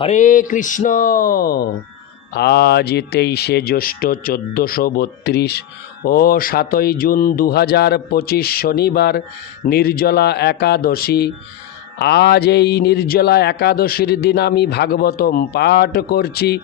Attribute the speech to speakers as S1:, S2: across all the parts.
S1: হরে কৃষ্ণ। আজ তেইশে জ্যৈষ্ঠ চোদ্দোশো বত্রিশ ও সাতই জুন দু হাজার পঁচিশ শনিবার, নির্জলা একাদশী আজ এই নির্জলা একাদশীর দিন আমি ভাগবতম পাঠ করছি।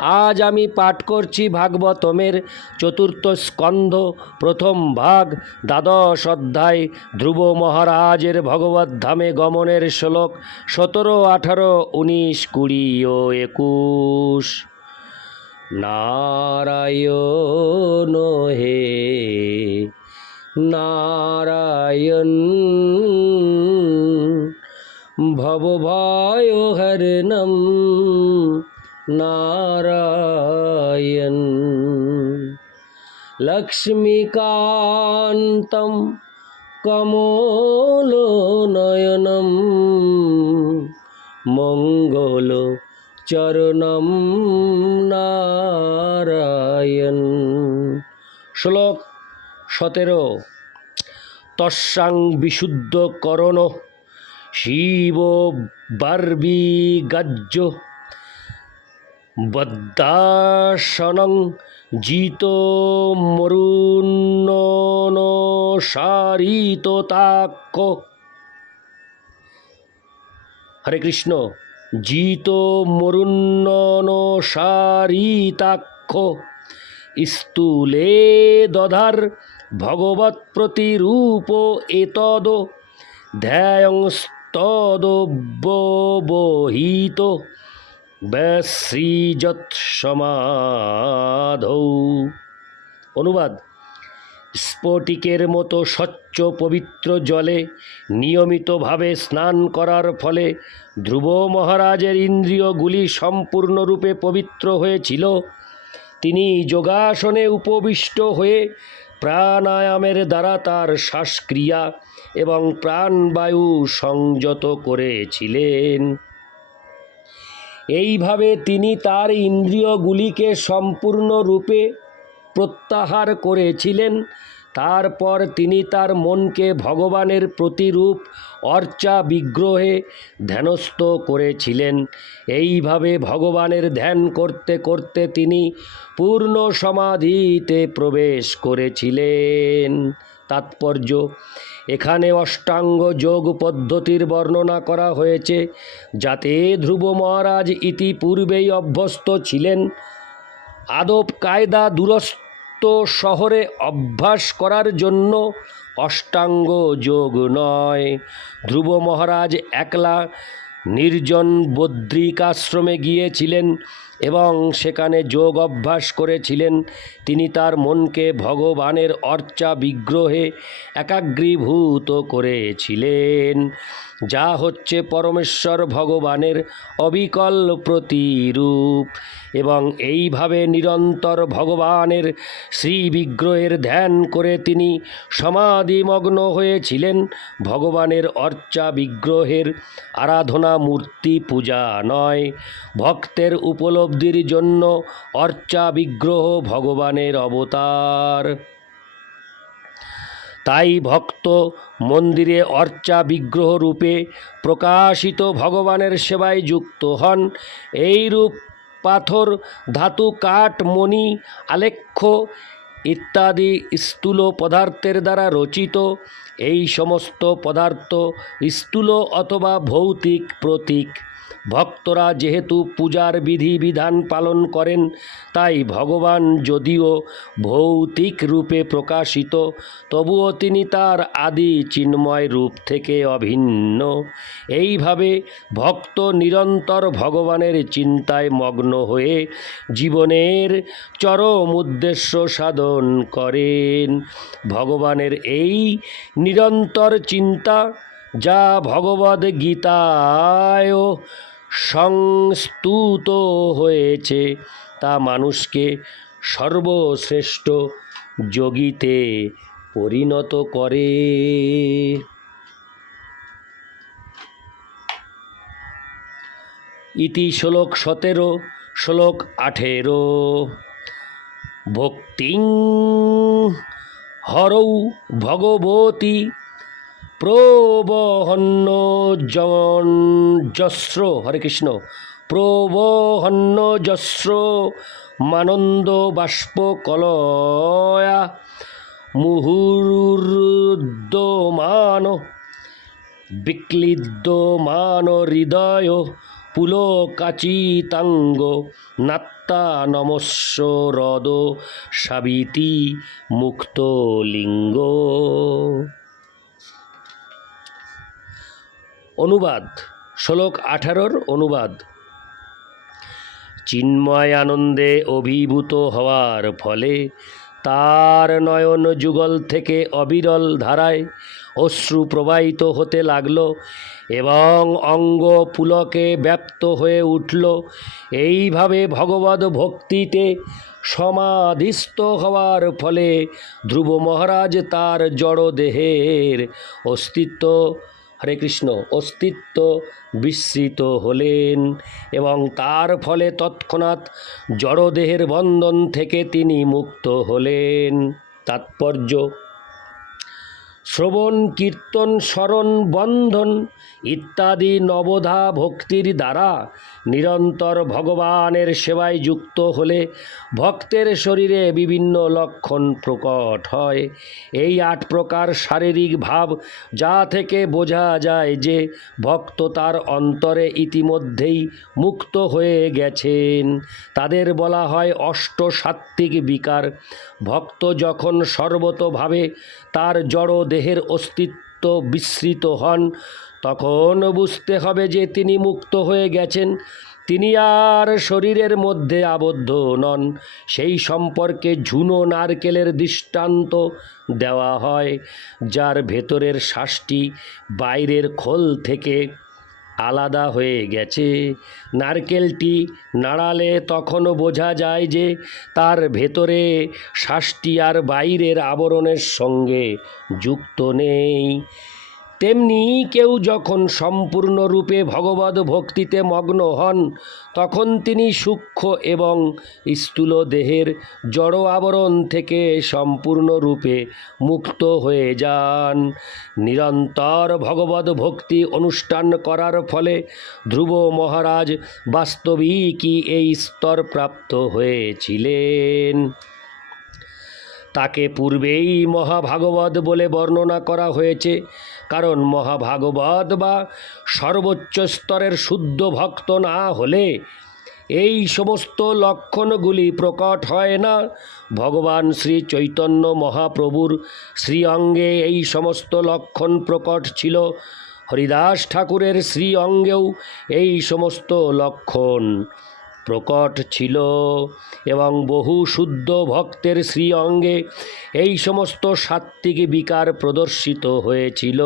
S1: আজ আমি পাঠ করছি ভাগবতমের চতুর্থ স্কন্ধ, প্রথম ভাগ, দ্বাদশ অধ্যায়। ধ্রুব মহারাজের ভগবত ধামে গমনের শ্লোক, সতেরো, আঠারো, উনিশ, কুড়ি ও একুশ। নারায়ণ হে ভবভয় হরণম নারায়ণ লক্ষ্মীকান্तं কমলনয়নম মঙ্গল চরণম নারায়ণ শ্লোক সতেরো তস্যাং বিশুদ্ধ করণ শিব বার্বিগাজ্য বদ্দাসনং জিত মরুন্নন সারিত তাক্ষ হরে কৃষ্ণ জিত মরুন্নন সারিতাক্ষ স্থূলে দধার ভগবৎ প্রতিরূপ এতদ ব্যাশ্রীযৎ সমাধৌ অনুবাদ, স্ফটিকের মতো স্বচ্ছ পবিত্র জলে নিয়মিতভাবে স্নান করার ফলে ধ্রুব মহারাজের ইন্দ্রিয়গুলি সম্পূর্ণরূপে পবিত্র হয়েছিল। তিনি যোগাসনে উপবিষ্ট হয়ে প্রাণায়ামের দ্বারা তার শ্বাসক্রিয়া এবং প্রাণবায়ু সংযত করেছিলেন। এইভাবে তিনি তার ইন্দ্রিয়গুলিকে সম্পূর্ণরূপে প্রত্যাহার করেছিলেন। তারপর তিনি তার মনকে ভগবানের প্রতিরূপ অর্চা বিগ্রহে ধ্যানস্থ করেছিলেন। এইভাবে ভগবানের ধ্যান করতে করতে তিনি পূর্ণ সমাধিতে প্রবেশ করেছিলেন। তাৎপর্য এখানে অষ্টাঙ্গ যোগ পদ্ধতির বর্ণনা করা হয়েছে। যাতে ধ্রুব মহারাজ ইতিপূর্বেই অভ্যস্ত ছিলেন, আদব কায়দা দূরস্থ শহরে অভ্যাস করার জন্য অষ্টাঙ্গ যোগ নয়। ধ্রুব মহারাজ একলা নির্জন বদ্রিকাশ্রমে গিয়েছিলেন। এবং সেখানে যোগ অভ্যাস করেছিলেন। তিনি তার মনকে ভগবানের অর্চা বিগ্রহে একাগ্রীভূত করেছিলেন। যা হচ্ছে পরমেশ্বর ভগবানের অবিকল প্রতিরূপ এবং এইভাবে নিরন্তর ভগবানের শ্রী বিগ্রহের ধ্যান করে তিনি সমাধিমগ্ন হয়েছিলেন। ভগবানের অর্চা বিগ্রহের আরাধনা মূর্তি পূজা নয়, ভক্তের উপলব্ধির জন্য অর্চা বিগ্রহ ভগবানের অবতার। তাই ভক্ত মন্দিরে অর্চা বিগ্রহ রূপে প্রকাশিত ভগবানের সেবায় যুক্ত হন। এই রূপ পাথর, ধাতু, কাঠ, মণি, আলেখ্য ইত্যাদি স্থূল পদার্থের দ্বারা রচিত। এই সমস্ত পদার্থ স্থূল অথবা ভৌতিক প্রতীক। ভক্তরা যেহেতু পূজার বিধিবিধান পালন করেন, তাই ভগবান যদিও ভৌতিক রূপে প্রকাশিত, তবুও তিনি তার আদি চিন্ময় রূপ থেকে অভিন্ন। এইভাবে ভক্ত নিরন্তর ভগবানের চিন্তায় মগ্ন হয়ে জীবনের চরম উদ্দেশ্য সাধন করেন। ভগবানের এই নিরন্তর চিন্তা যা ভগবদ গীতায় সংস্তুত হয়েছে। তা মানুষকে সর্বশ্রেষ্ঠ যোগীতে পরিণত করে। ইতি শ্লোক সতেরো, শ্লোক আঠেরো। ভক্তিং হরৌ ভগবতী প্রবহন্ন জন যস্র হরে কৃষ্ণ। প্রবহন্ন যস্র মানন্দ বাষ্প কলয়া মুহুর্দমান, বিক্লিদ্যমান হৃদয় পুলকাচিতাঙ্গ নাত্তা নমস্য হ্রদ সাবিতি মুক্ত অনুবাদ, শ্লোক আঠারোর অনুবাদ। চিন্ময় আনন্দে অভিভূত হওয়ার ফলে তার নয়ন যুগল থেকে অবিরল ধারায় অশ্রু প্রবাহিত হতে লাগল এবং অঙ্গ পুলকে ব্যপ্ত হয়ে উঠল। এইভাবে ভগবত ভক্তিতে সমাধিস্থ হওয়ার ফলে ধ্রুব মহারাজ তার জড় দেহের অস্তিত্ব হরে কৃষ্ণ, অস্তিত্ব বিস্মৃত হলেন এবং তার ফলে তৎক্ষণাৎ জড়দেহের বন্ধন থেকে তিনি মুক্ত হলেন। তাৎপর্য, শ্রবণ, কীর্তন, স্মরণ, বন্ধন ইত্যাদি নবধা ভক্তির দ্বারা নিরন্তর ভগবানের সেবায় যুক্ত হলে ভক্তের শরীরে বিভিন্ন লক্ষণ প্রকট হয়। এই আট প্রকার শারীরিক ভাব যা থেকে বোঝা যায় যে ভক্ত তার অন্তরে ইতিমধ্যেই মুক্ত হয়ে গেছেন। তাদের বলা হয় অষ্ট সাত্ত্বিক বিকার। ভক্ত যখন সর্বতভাবে তার জড় দেহের অস্তিত্ব বিস্মৃত হন তখন বুঝতে হবে যে তিনি মুক্ত হয়ে গেছেন। তিনি আর শরীরের মধ্যে আবদ্ধ নন। সেই সম্পর্কে ঝুনো নারকেলের দৃষ্টান্ত দেওয়া হয়, যার ভেতরের শ্বাসটি বাইরের খোল থেকে আলাদা হয়ে গেছে। নারকেলটি নাড়ালে তখনও বোঝা যায় যে তার ভেতরে শ্বাসটি আর বাইরের আবরণের সঙ্গে যুক্ত নেই। তেমনি কেউ যখন সম্পূর্ণরূপে ভগবত ভক্তিতে মগ্ন হন, তখন তিনি সূক্ষ্ম এবং স্থূল দেহের জড় আবরণ থেকে সম্পূর্ণরূপে মুক্ত হয়ে যান। নিরন্তর ভগবত ভক্তি অনুষ্ঠান করার ফলে ধ্রুব মহারাজ বাস্তবিকই এই স্তর প্রাপ্ত হয়েছিলেন। তাকে পূর্বেই মহাভাগবত বলে বর্ণনা করা হয়েছে। কারণ মহাভাগবত বা সর্বোচ্চ স্তরের শুদ্ধ ভক্ত না হলে এই সমস্ত লক্ষণগুলি প্রকট হয় না। ভগবান শ্রী চৈতন্য মহাপ্রভুর শ্রী অঙ্গে এই সমস্ত লক্ষণ প্রকট ছিল। হরিদাস ঠাকুরের শ্রী অঙ্গেও এই সমস্ত লক্ষণ। প্রকট ছিল এবং বহু শুদ্ধ ভক্তের শ্রী অঙ্গে এই সমস্ত সাত্ত্বিক বিকার প্রদর্শিত হয়েছিল।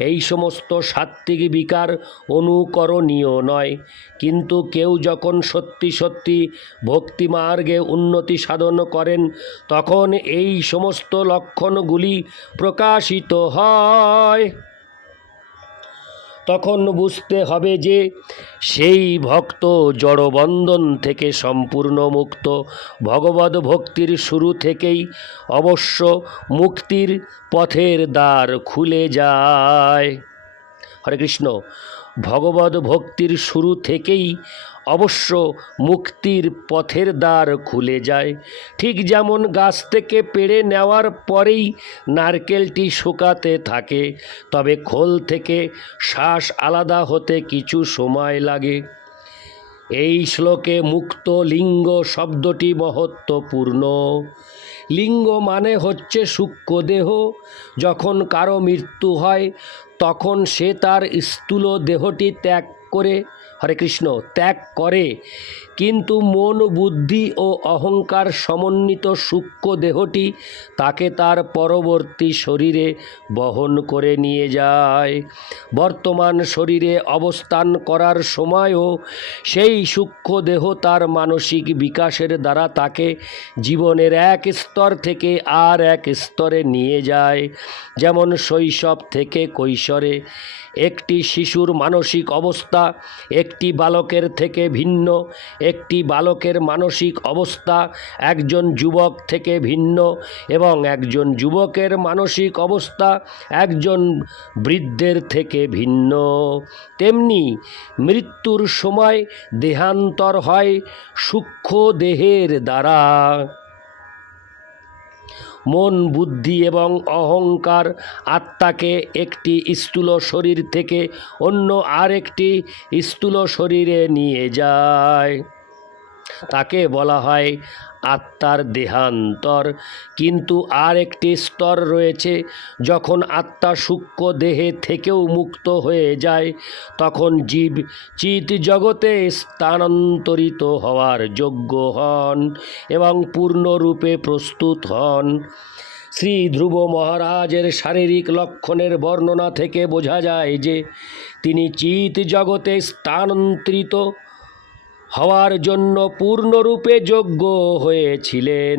S1: এই সমস্ত সাত্ত্বিক বিকার অনুকরণীয় নয়, কিন্তু কেউ যখন সত্যি সত্যি ভক্তিমার্গে উন্নতি সাধন করেন, তখন এই সমস্ত লক্ষণগুলি প্রকাশিত হয়। তখন বুঝতে হবে যে সেই ভক্ত জড়বন্ধন থেকে সম্পূর্ণ মুক্ত। ভগবত ভক্তির শুরু থেকেই অবশ্য মুক্তির পথের দ্বার খুলে যায়। হরে কৃষ্ণ, ভগবত ভক্তির শুরু থেকেই অবশ্য মুক্তির পথের দ্বার খুলে যায়। ঠিক যেমন গাছ থেকে পেড়ে নেওয়ার পরেই নারকেলটি শুকাতে থাকে, তবে খোল থেকে শ্বাস আলাদা হতে কিছু সময় লাগে। এই শ্লোকে মুক্ত লিঙ্গ শব্দটি মহত্বপূর্ণ। লিঙ্গ মানে হচ্ছে সূক্ষ্ম দেহ যখন কারও মৃত্যু হয়, তখন সে তার স্থূল দেহটি ত্যাগ করে হরে কৃষ্ণ ত্যাগ করে কিন্তু মন বুদ্ধি ও অহংকার সমন্বিত সূক্ষ্ম দেহটি তাকে তার পরবর্তী শরীরে বহন করে নিয়ে যায়। বর্তমান শরীরে অবস্থান করার সময়ও সেই সূক্ষ্ম দেহ তার মানসিক বিকাশের দ্বারা তাকে জীবনের এক স্তর থেকে আর এক স্তরে নিয়ে যায়। যেমন শৈশব থেকে কৈশোরে একটি শিশুর মানসিক অবস্থা একটি বালকের থেকে ভিন্ন একটি বালকের মানসিক অবস্থা একজন যুবক থেকে ভিন্ন এবং একজন যুবকের মানসিক অবস্থা একজন বৃদ্ধের থেকে ভিন্ন। তেমনি মৃত্যুর সময় দেহান্তর হয় সূক্ষ্ম দেহের দ্বারা। মন, বুদ্ধি এবং অহংকার আত্মাকে একটি স্থূল শরীর থেকে অন্য আরেকটি স্থূল শরীরে নিয়ে যায়। তাকে বলা হয় আত্মার দেহান্তর। কিন্তু আর একটি স্তর রয়েছে, যখন আত্মা সূক্ষ্ম দেহে থেকেও মুক্ত হয়ে যায়, তখন জীব চিত জগতে স্থানান্তরিত হওয়ার যোগ্য হন এবং পূর্ণরূপে প্রস্তুত হন। শ্রী ধ্রুব মহারাজের শারীরিক লক্ষণের বর্ণনা থেকে বোঝা যায় যে, তিনি চিত জগতে স্থানান্তরিত হওয়ার জন্য পূর্ণরূপে যোগ্য হয়েছিলেন।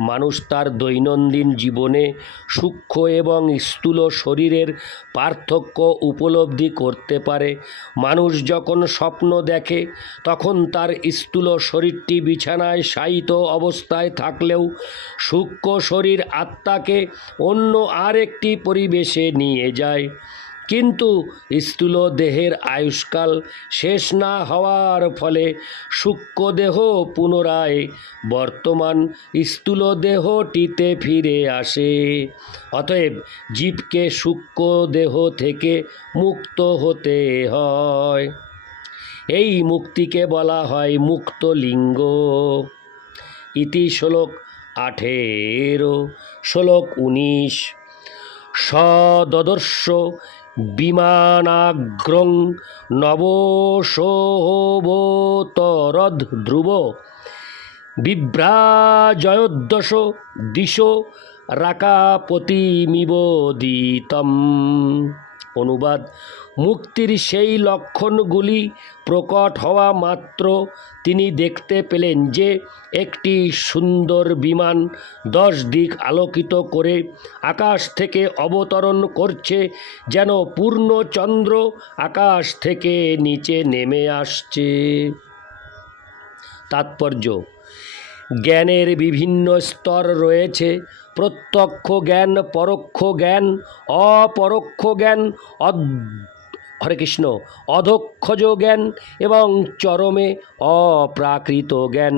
S1: মানুষ তার দৈনন্দিন জীবনে সূক্ষ্ম এবং স্থূল শরীরের পার্থক্য উপলব্ধি করতে পারে। মানুষ যখন স্বপ্ন দেখে, তখন তার স্থূল শরীরটি বিছানায় শায়িত অবস্থায় থাকলেও সূক্ষ্ম শরীর আত্মাকে অন্য আরেকটি পরিবেশে নিয়ে যায়। কিন্তু স্থূল দেহের আয়ুষ্কাল শেষ না হওয়ার ফলে সূক্ষ্ম দেহ পুনরায় বর্তমান স্থূল দেহটিতে ফিরে আসে। অতএব জীবকে সূক্ষ্ম দেহ থেকে মুক্ত হতে হয়। এই মুক্তিকে বলা হয় মুক্ত লিঙ্গ ইতি শ্লোক আঠেরো, শ্লোক উনিশ। সদদর্শ বিমানাগ্রং নবসোহবতরদ ধ্রুব। বিভ্রাজয়োদ্দশ দিশো রাকাপতিমিবোদিতম। অনুবাদ। মুক্তির সেই লক্ষণগুলি প্রকট হওয়া মাত্র তিনি দেখতে পেলেন যে, একটি সুন্দর বিমান দশ দিক আলোকিত করে আকাশ থেকে অবতরণ করছে, যেন পূর্ণ চন্দ্র আকাশ থেকে নিচে নেমে আসছে। তাৎপর্য, জ্ঞানের বিভিন্ন স্তর রয়েছে। প্রত্যক্ষ জ্ঞান, পরোক্ষ জ্ঞান, অপরোক্ষ জ্ঞান হরে কৃষ্ণ, অধক্ষজ জ্ঞান এবং চরমে অপ্রাকৃত জ্ঞান।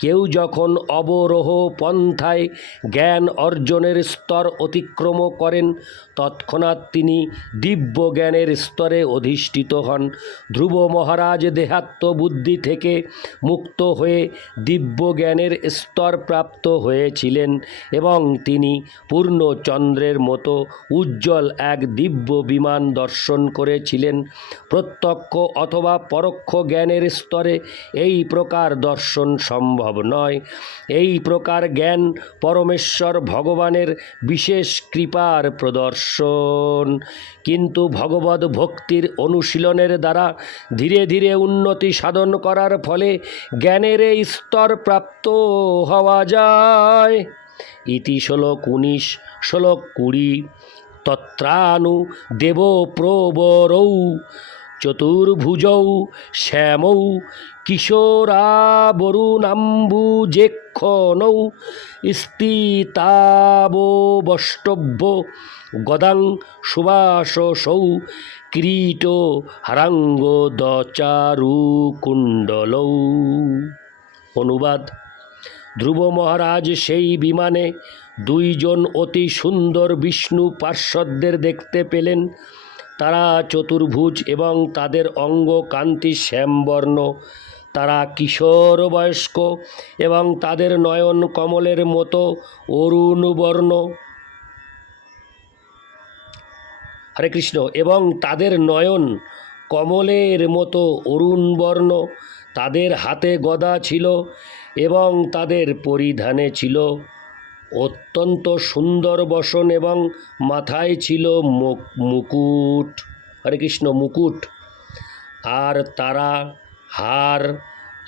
S1: কেউ যখন অবরোহ পন্থায় জ্ঞান অর্জনের স্তর অতিক্রম করেন তৎক্ষণাৎ তিনি দিব্য জ্ঞানের স্তরে অধিষ্ঠিত হন। ধ্রুব মহারাজ দেহাত্ম বুদ্ধি থেকে মুক্ত হয়ে দিব্য জ্ঞানের স্তর প্রাপ্ত হয়েছিলেন এবং তিনি পূর্ণ চন্দ্রের মতো উজ্জ্বল এক দিব্য বিমান দর্শন করেছিলেন। প্রত্যক্ষ অথবা পরোক্ষ জ্ঞানের স্তরে এই প্রকার দর্শন সম্ভব নয়। এই প্রকার জ্ঞান পরমেশ্বর ভগবানের বিশেষ কৃপার প্রদর্শন কিন্তু ভগবত ভক্তির অনুশীলনের দ্বারা ধীরে ধীরে উন্নতি সাধন করার ফলে জ্ঞানের স্তর প্রাপ্ত হওয়া যায়। ইতি শ্লোক উনিশ, শ্লোক কুড়ি তত্রানু দেব প্রবরৌ চতুর্ভুজৌ শ্যামৌ কিশোরাবরুণাম্বুজেক্ষণৌ স্থিতাবষ্টভ্য গদাং সুবাসসৌ ক্রীট হারাঙ্গ দচারুকুণ্ডলৌ। অনুবাদ, ধ্রুব মহারাজ সেই বিমানে দুইজন অতি সুন্দর বিষ্ণু পার্শ্বদের দেখতে পেলেন। তারা চতুর্ভুজ এবং তাদের অঙ্গ কান্তি শ্যামবর্ণ তারা কিশোর বয়স্ক এবং তাদের নয়ন কমলের মতো অরুণ বর্ণ হরে কৃষ্ণ। এবং তাদের নয়ন কমলের মতো অরুণ বর্ণ তাদের হাতে গদা ছিল এবং তাদের পরিধানে ছিল অত্যন্ত সুন্দর বসন এবং মাথায় ছিল মুকুট। হরে কৃষ্ণ, মুকুট। আর তারা হার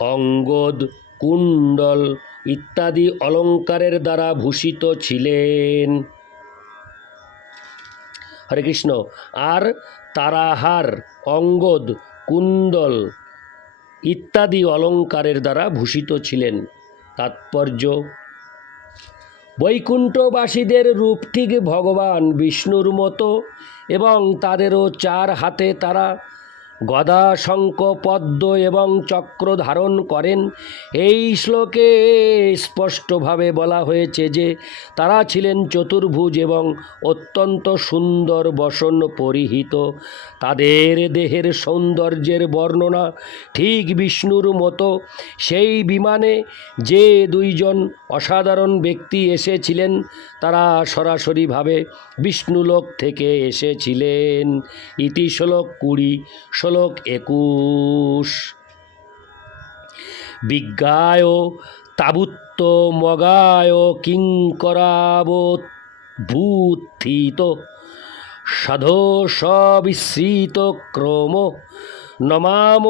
S1: অঙ্গদ, কুণ্ডল ইত্যাদি অলঙ্কারের দ্বারা ভূষিত ছিলেন। হরে কৃষ্ণ। আর তারাহার, অঙ্গদ কুন্দল ইত্যাদি অলঙ্কারের দ্বারা ভূষিত ছিলেন। তাৎপর্য, বৈকুণ্ঠবাসীদের রূপ ঠিক ভগবান বিষ্ণুর মতো এবং তাদেরও চার হাতে তারা গদা শঙ্খ পদ্ম এবং চক্র ধারণ করেন। এই শ্লোকে স্পষ্টভাবে বলা হয়েছে যে, তারা ছিলেন চতুর্ভুজ এবং অত্যন্ত সুন্দর বসন পরিহিত। তাদের দেহের সৌন্দর্যের বর্ণনা ঠিক বিষ্ণুর মতো। সেই বিমানে যে দুইজন অসাধারণ ব্যক্তি এসেছিলেন, তারা সরাসরিভাবে বিষ্ণুলোক থেকে এসেছিলেন। ইতি শ্লোক কুড়ি শ্লোক একুশ। বিজ্ঞায় তাবুত্ত মগায় ভূথিত সাধো সবিস্মৃত ক্রম নমাম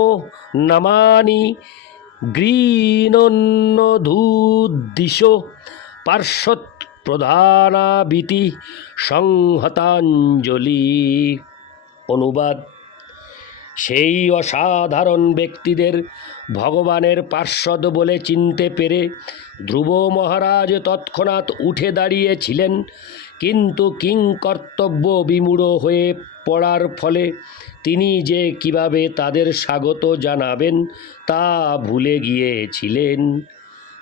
S1: নমানি গৃণন্নধূদ্দিশ পার্শ্বত প্রধানাবিতি সংহতাঞ্জলি। অনুবাদ সেই অসাধারণ ব্যক্তিদের ভগবানের পার্শ্বদ বলে চিনতে পেরে ধ্রুব মহারাজ তৎক্ষণাৎ উঠে দাঁড়িয়েছিলেন, কিন্তু কিং কর্তব্য বিমূঢ় হয়ে পড়ার ফলে তিনি যে কীভাবে তাদের স্বাগত জানাবেন তা ভুলে গিয়েছিলেন।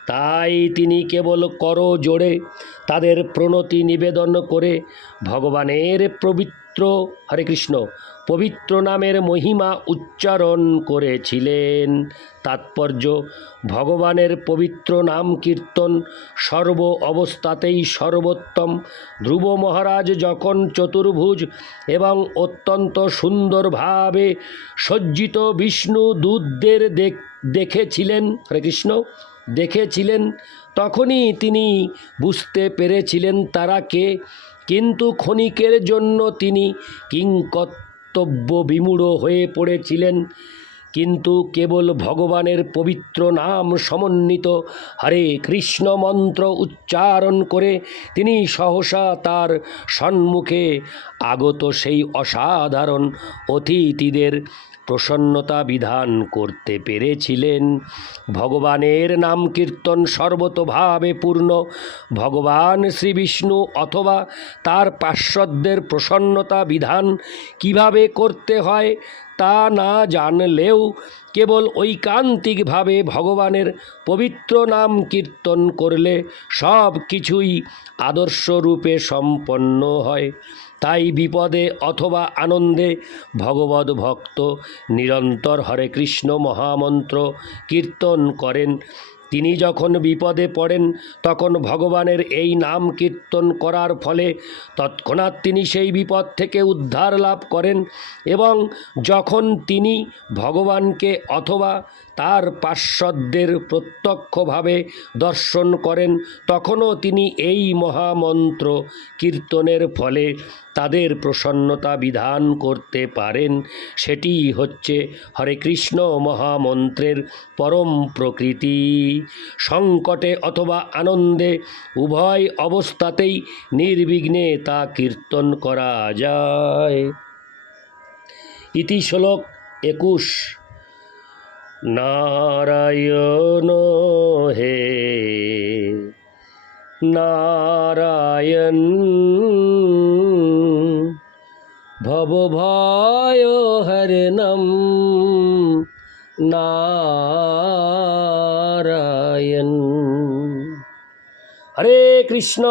S1: তাই তিনি কেবল কর জোড়ে তাদের প্রণতি নিবেদন করে ভগবানের পবিত্র হরে কৃষ্ণ পবিত্র নামের মহিমা উচ্চারণ করেছিলেন। তাৎপর্য, ভগবানের পবিত্র নাম কীর্তন সর্ব অবস্থাতেই সর্বোত্তম। ধ্রুব মহারাজ যখন চতুর্ভুজ এবং অত্যন্ত সুন্দরভাবে সজ্জিত বিষ্ণু দূতদের দেখ- দেখেছিলেন, হরে কৃষ্ণ, দেখেছিলেন, তখনই তিনি বুঝতে পেরেছিলেন তারা কে। কিন্তু ক্ষণিকের জন্য তিনি কিংকর্তব্য বিমূঢ় হয়ে পড়েছিলেন কিন্তু কেবল ভগবানের পবিত্র নাম সমন্বিত হরে কৃষ্ণ মন্ত্র উচ্চারণ করে তিনি সহসা তার সম্মুখে আগত সেই অসাধারণ অতিথিদের প্রসন্নতা বিধান করতে পেরেছিলেন। ভগবানের নাম কীর্তন সর্বতভাবে পূর্ণ। ভগবান শ্রী বিষ্ণু অথবা তার পার্শ্বদের প্রসন্নতা বিধান কীভাবে করতে হয় তা না জানলেও কেবল ঐকান্তিকভাবে ভগবানের পবিত্র নাম কীর্তন করলে সব কিছুই আদর্শরূপে সম্পন্ন হয়। তাই বিপদে অথবা আনন্দে ভগবত ভক্ত নিরন্তর হরে কৃষ্ণ মহামন্ত্র কীর্তন করেন। তিনি যখন বিপদে পড়েন, তখন ভগবানের এই নাম কীর্তন করার ফলে তৎক্ষণাৎ তিনি সেই বিপদ থেকে উদ্ধার লাভ করেন এবং যখন তিনি ভগবানকে অথবা তার পার্শ্বদের প্রত্যক্ষভাবে দর্শন করেন, তখনও তিনি এই মহামন্ত্র কীর্তনের ফলে তাদের প্রসন্নতা বিধান করতে পারেন। সেটি হচ্ছে হরে কৃষ্ণ মহামন্ত্রের পরম প্রকৃতি। সংকটে অথবা আনন্দে উভয় অবস্থাতেই নির্বিঘ্নে তা কীর্তন করা যায়। ইতি শ্লোক একুশ। নারায়ণ হে নারায়ণ ভবভয় হরণম নারায়ণ হরে কৃষ্ণ